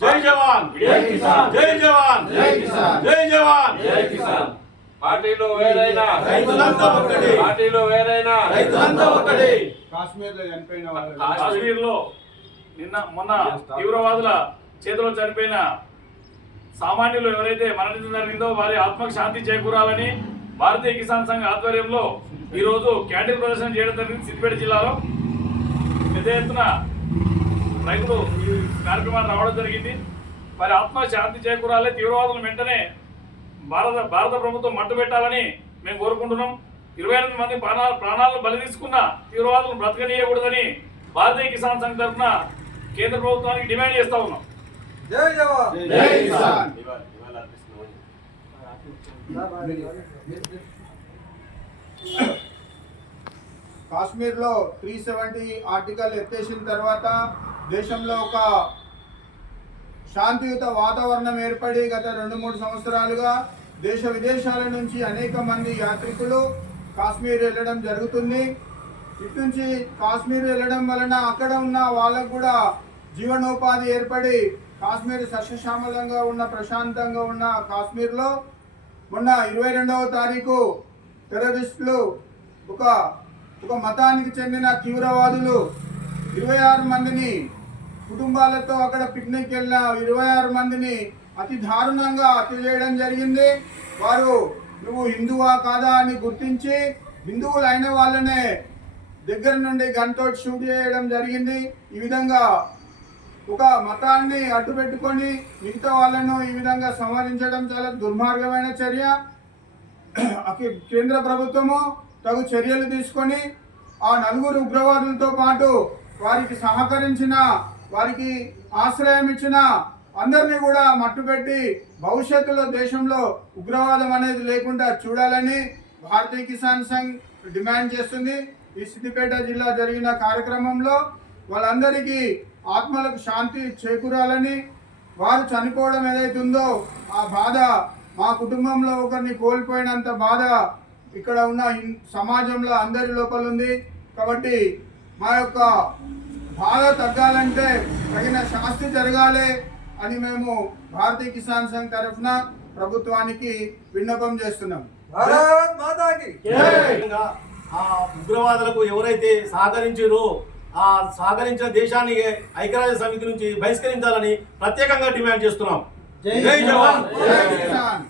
జై జవాన్ జై కిసాన్, జై జవాన్ జై కిసాన్, జై జవాన్ జై కిసాన్. పార్టీలో వేరైనా రైతులంతా ఒక్కటే, పార్టీలో వేరైనా రైతులంతా ఒక్కటే. కాశ్మీర్లో మొన్న తీవ్రవాదుల చేతిలో చనిపోయిన సామాన్యులు ఎవరైతే మరణించడం జరిగిందో వారి ఆత్మకు శాంతి చేకూరాలని భారతీయ కిసాన్ సంఘ్ ఆధ్వర్యంలో ఈరోజు క్యాండిల్ ప్రదర్శన చేయడం జరిగింది. సిద్దిపేట జిల్లాలో పెద్ద ఎత్తున రైతులు ఈ కార్యక్రమాన్ని రావడం జరిగింది. వారి ఆత్మ శాంతి చేకూరాలి, తీవ్రవాదులను వెంటనే భారత ప్రభుత్వం మట్టు పెట్టాలని మేము కోరుకుంటున్నాం. 28 మంది ప్రాణాలను బలి తీసుకున్న తీవ్రవాదులను బ్రతకనీయకూడదని భారతీయ కిసాన్ సంఘ్ తరఫున కేంద్ర ప్రభుత్వానికి డిమాండ్ చేస్తా ఉన్నాం. జై జవాన్ జై కిసాన్. కాశ్మీర్లో 370 ఆర్టికల్ ఎత్తేసిన తర్వాత దేశంలో ఒక శాంతియుత వాతావరణం ఏర్పడి గత 2-3 సంవత్సరాలుగా దేశ విదేశాల నుంచి అనేక మంది యాత్రికులు కాశ్మీర్ వెళ్ళడం జరుగుతుంది. ఇటు నుంచి కాశ్మీర్ వెళ్ళడం వలన అక్కడ ఉన్న వాళ్ళకు కూడా జీవనోపాధి ఏర్పడి కాశ్మీర్ సస్యశ్యామలంగా ఉన్న ప్రశాంతంగా ఉన్న కాశ్మీర్లో మొన్న 22వ తారీఖు టెర్రరిస్టులు ఒక మతానికి చెందిన తీవ్రవాదులు 26 మందిని కుటుంబాలతో అక్కడ పిక్నిక్ వెళ్ళిన 26 మందిని అతి దారుణంగా హత్య చేయడం జరిగింది. వారు నువ్వు హిందువా కాదా అని గుర్తించి హిందువులు అయిన వాళ్ళనే దగ్గర నుండి గన్తో షూట్ చేయడం జరిగింది. ఈ విధంగా ఒక మతాన్ని అడ్డు పెట్టుకొని మిగతా వాళ్ళను ఈ విధంగా సంహరించడం చాలా దుర్మార్గమైన చర్య. కేంద్ర ప్రభుత్వము తగు చర్యలు తీసుకొని ఆ 4 ఉగ్రవాదులతో పాటు వారికి సహకరించిన, వారికి ఆశ్రయం ఇచ్చిన అందరినీ కూడా మట్టుపెట్టి భవిష్యత్తులో దేశంలో ఉగ్రవాదం అనేది లేకుండా చూడాలని భారతీయ కిసాన్ సంఘ్ డిమాండ్ చేస్తుంది. ఈ సిద్దిపేట జిల్లా జరిగిన కార్యక్రమంలో వాళ్ళందరికీ ఆత్మలకు శాంతి చేకూరాలని, వారు చనిపోవడం ఏదైతుందో ఆ బాధ, మా కుటుంబంలో ఒకరిని కోల్పోయినంత బాధ ఇక్కడ ఉన్న సమాజంలో అందరి లోపల ఉంది. కాబట్టి మా యొక్క బాధ తగ్గాలంటే తగిన శాస్తి జరగాలి అని మేము భారతీయ కిసాన్ సంఘ్ తరఫున ప్రభుత్వానికి విన్నపం చేస్తున్నాం. భారత్ మాతాకి ఆ ఉగ్రవాదులకు ఎవరైతే సహకరించారో ఆ సహకరించిన దేశాన్ని ఐక్యరాజ్య సమితి నుంచి బహిష్కరించాలని ప్రత్యేకంగా డిమాండ్ చేస్తున్నాం. జై జవాన్ జై కిసాన్.